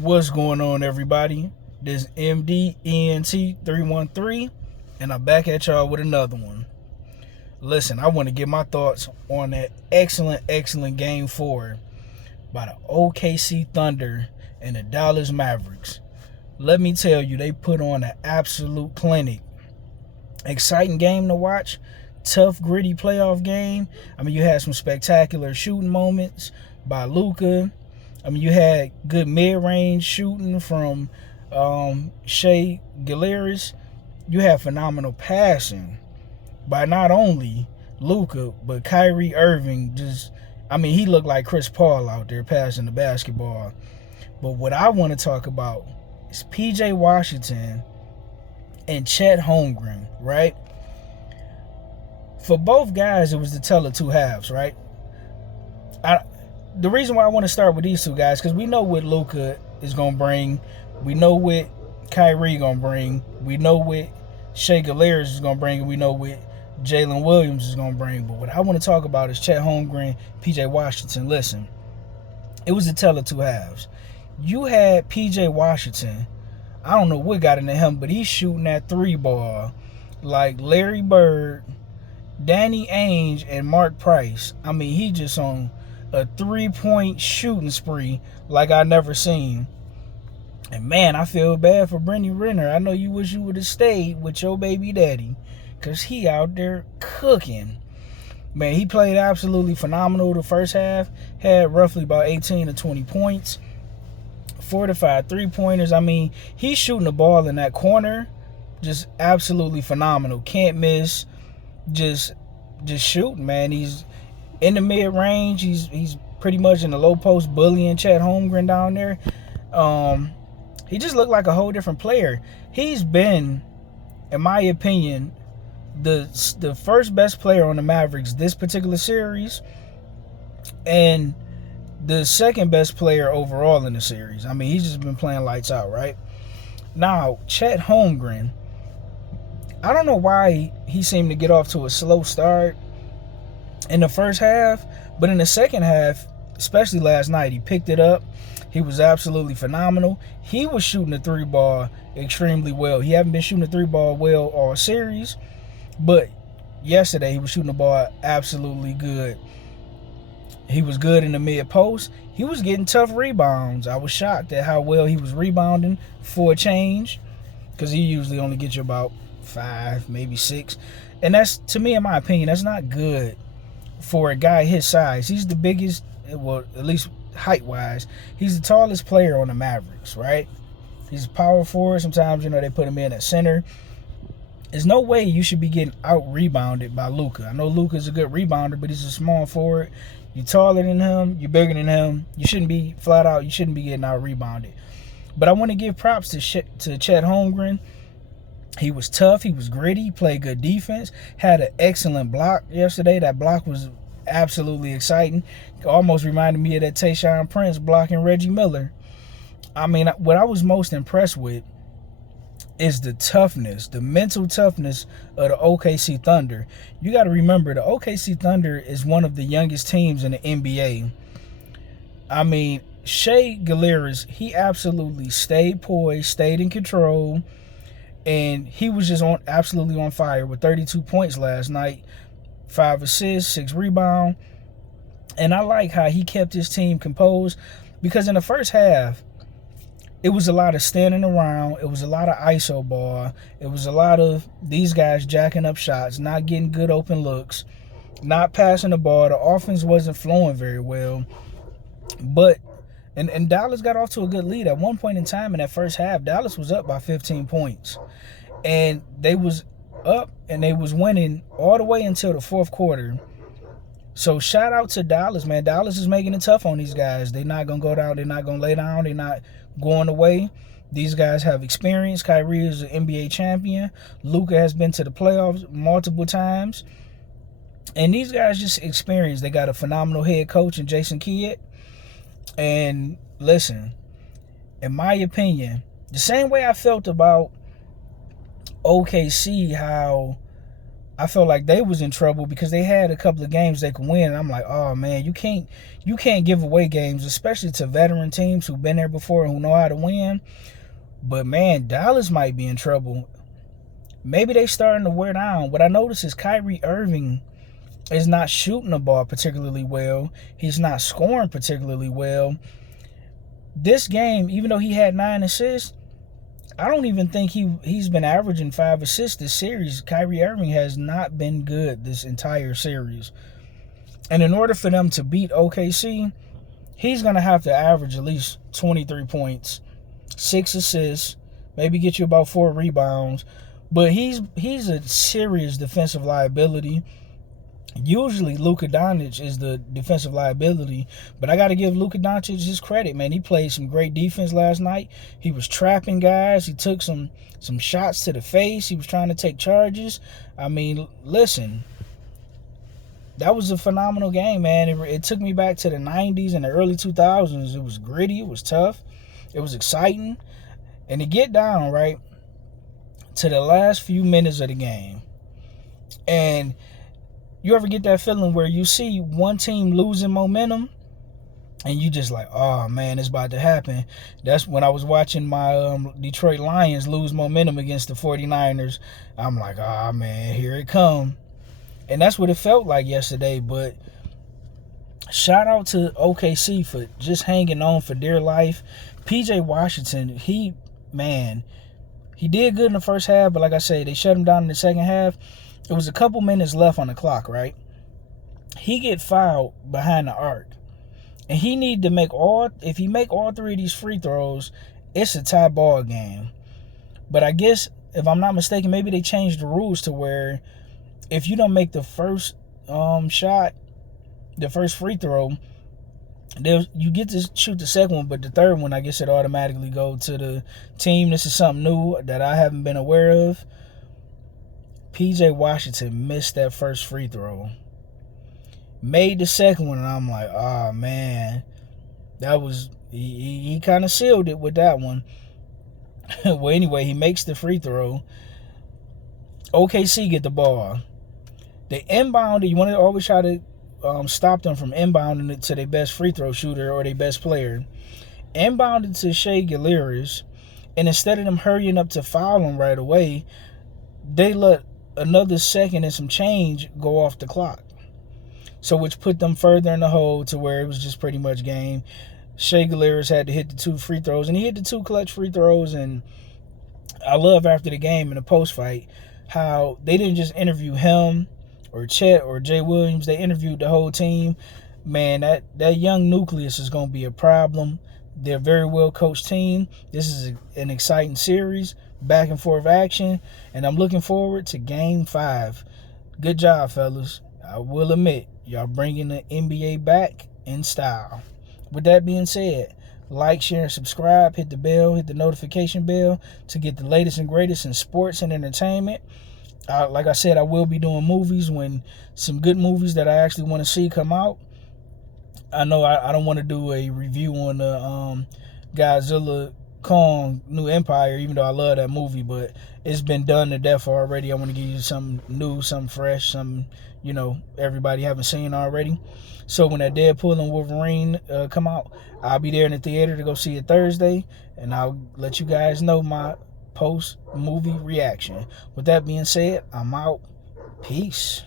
What's going on, everybody? This MDENT313, and I'm back at y'all with another one. Listen, I want to give my thoughts on that excellent game 4 by the OKC Thunder and the Dallas Mavericks. Let me tell you, they put on an absolute clinic. Exciting game to watch. Tough, gritty playoff game. I mean, you had some spectacular shooting moments by Luka. I mean, you had good mid-range shooting from Shea Gilgeous. You had phenomenal passing by not only Luka, but Kyrie Irving. He looked like Chris Paul out there passing the basketball. But what I want to talk about is P.J. Washington and Chet Holmgren, right? For both guys, it was the tale of two halves, right? The reason why I want to start with these two guys, because we know what Luka is going to bring. We know what Kyrie going to bring. We know what Shea Gilgeous is going to bring. And we know what Jalen Williams is going to bring. But what I want to talk about is Chet Holmgren, P.J. Washington. Listen, it was the tale of two halves. You had P.J. Washington. I don't know what got into him, but he's shooting that three ball like Larry Bird, Danny Ainge, and Mark Price. I mean, he just on a 3-point shooting spree like I never seen. And man, I feel bad for Brittany Renner. I know you wish you would have stayed with your baby daddy, because he out there cooking. Man, he played absolutely phenomenal the first half. Had roughly about 18 to 20 points. 4 to 5 3-pointers. I mean, he's shooting the ball in that corner. Just absolutely phenomenal. Can't miss. Just shooting, man. He's in the mid-range. He's pretty much in the low post bullying Chet Holmgren down there. He just looked like a whole different player. He's been, in my opinion, the first best player on the Mavericks this particular series, and the second best player overall in the series. I mean, he's just been playing lights out, right? Now, Chet Holmgren, I don't know why he seemed to get off to a slow start in the first half, but in the second half, especially last night, he picked it up. He was absolutely phenomenal. He was shooting the three ball extremely well. He haven't been shooting the three ball well all series, but yesterday he was shooting the ball absolutely good. He was good in the mid post. He was getting tough rebounds. I was shocked at how well he was rebounding for a change, because he usually only gets you about 5, maybe 6. And that's, to me, in my opinion, that's not good for a guy his size. He's the biggest, well, at least height-wise. He's the tallest player on the Mavericks, right? He's a power forward. Sometimes, they put him in at center. There's no way you should be getting out-rebounded by Luka. I know Luka's a good rebounder, but he's a small forward. You're taller than him. You're bigger than him. You shouldn't be, flat out, you shouldn't be getting out-rebounded. But I want to give props to Chet Holmgren. He was tough. He was gritty. He played good defense. Had an excellent block yesterday. That block was absolutely exciting. Almost reminded me of that Tayshaun Prince blocking Reggie Miller. I mean, what I was most impressed with is the toughness, the mental toughness of the OKC Thunder. You got to remember, the OKC Thunder is one of the youngest teams in the NBA. I mean, Shea Gilgeous, he absolutely stayed poised, stayed in control, and he was just absolutely on fire with 32 points last night, 5 assists, 6 rebounds. And I like how he kept his team composed, because in the first half, it was a lot of standing around. It was a lot of ISO ball. It was a lot of these guys jacking up shots, not getting good open looks, not passing the ball. The offense wasn't flowing very well. But and Dallas got off to a good lead. At one point in time in that first half, Dallas was up by 15 points. And they was up and they was winning all the way until the fourth quarter. So shout out to Dallas, man. Dallas is making it tough on these guys. They're not going to go down. They're not going to lay down. They're not going away. These guys have experience. Kyrie is an NBA champion. Luka has been to the playoffs multiple times. And these guys just experience. They got a phenomenal head coach in Jason Kidd. And listen, in my opinion, the same way I felt about OKC, how I felt like they was in trouble because they had a couple of games they could win. And I'm like, oh man, you can't give away games, especially to veteran teams who've been there before and who know how to win. But man, Dallas might be in trouble. Maybe they starting to wear down. What I noticed is Kyrie Irving is not shooting the ball particularly well. He's not scoring particularly well. This game, even though he had 9 assists, I don't even think he's been averaging 5 assists this series. Kyrie Irving has not been good this entire series. And in order for them to beat OKC, he's going to have to average at least 23 points, 6 assists, maybe get you about 4 rebounds. But he's a serious defensive liability. Usually Luka Doncic is the defensive liability, but I got to give Luka Doncic his credit, man. He played some great defense last night. He was trapping guys. He took some shots to the face. He was trying to take charges. I mean, listen, that was a phenomenal game, man. It took me back to the 90s and the early 2000s. It was gritty. It was tough. It was exciting. And to get down, right, to the last few minutes of the game, and you ever get that feeling where you see one team losing momentum and you just like, oh man, it's about to happen? That's when I was watching my Detroit Lions lose momentum against the 49ers. I'm like, oh man, here it come. And that's what it felt like yesterday. But shout out to OKC for just hanging on for dear life. PJ Washington, he did good in the first half, but like I said, they shut him down in the second half. It was a couple minutes left on the clock, right? He get fouled behind the arc. And he need to if he make all 3 of these free throws, it's a tie ball game. But I guess, if I'm not mistaken, maybe they changed the rules to where if you don't make the first shot, the first free throw, you get to shoot the second one, but the third one, I guess it automatically go to the team. This is something new that I haven't been aware of. PJ Washington missed that first free throw. Made the second one, and I'm like, oh man. That was, he kind of sealed it with that one. Well, anyway, he makes the free throw. OKC get the ball. They inbound it. You want to always try to stop them from inbounding it to their best free throw shooter or their best player. Inbounded to Shai Gilgeous, and instead of them hurrying up to foul him right away, they let another second and some change go off the clock. So which put them further in the hole to where it was just pretty much game. Shai Gilgeous had to hit the 2 free throws, and he hit the 2 clutch free throws. And I love after the game in the post fight how they didn't just interview him or Chet or Jay Williams. They interviewed the whole team. Man, that young nucleus is going to be a problem. They're a very well coached team. This is an exciting series, back and forth action, and I'm looking forward to Game 5. Good job, fellas. I will admit, y'all bringing the NBA back in style. With that being said, like, share, and subscribe. Hit the bell, hit the notification bell to get the latest and greatest in sports and entertainment. Like I said, I will be doing movies when some good movies that I actually want to see come out. I know I don't want to do a review on the Godzilla Kong New Empire, even though I love that movie, but it's been done to death already. I want to give you something new, something fresh, something, everybody haven't seen already. So when that Deadpool and Wolverine come out, I'll be there in the theater to go see it Thursday, and I'll let you guys know my post-movie reaction. With that being said, I'm out. Peace.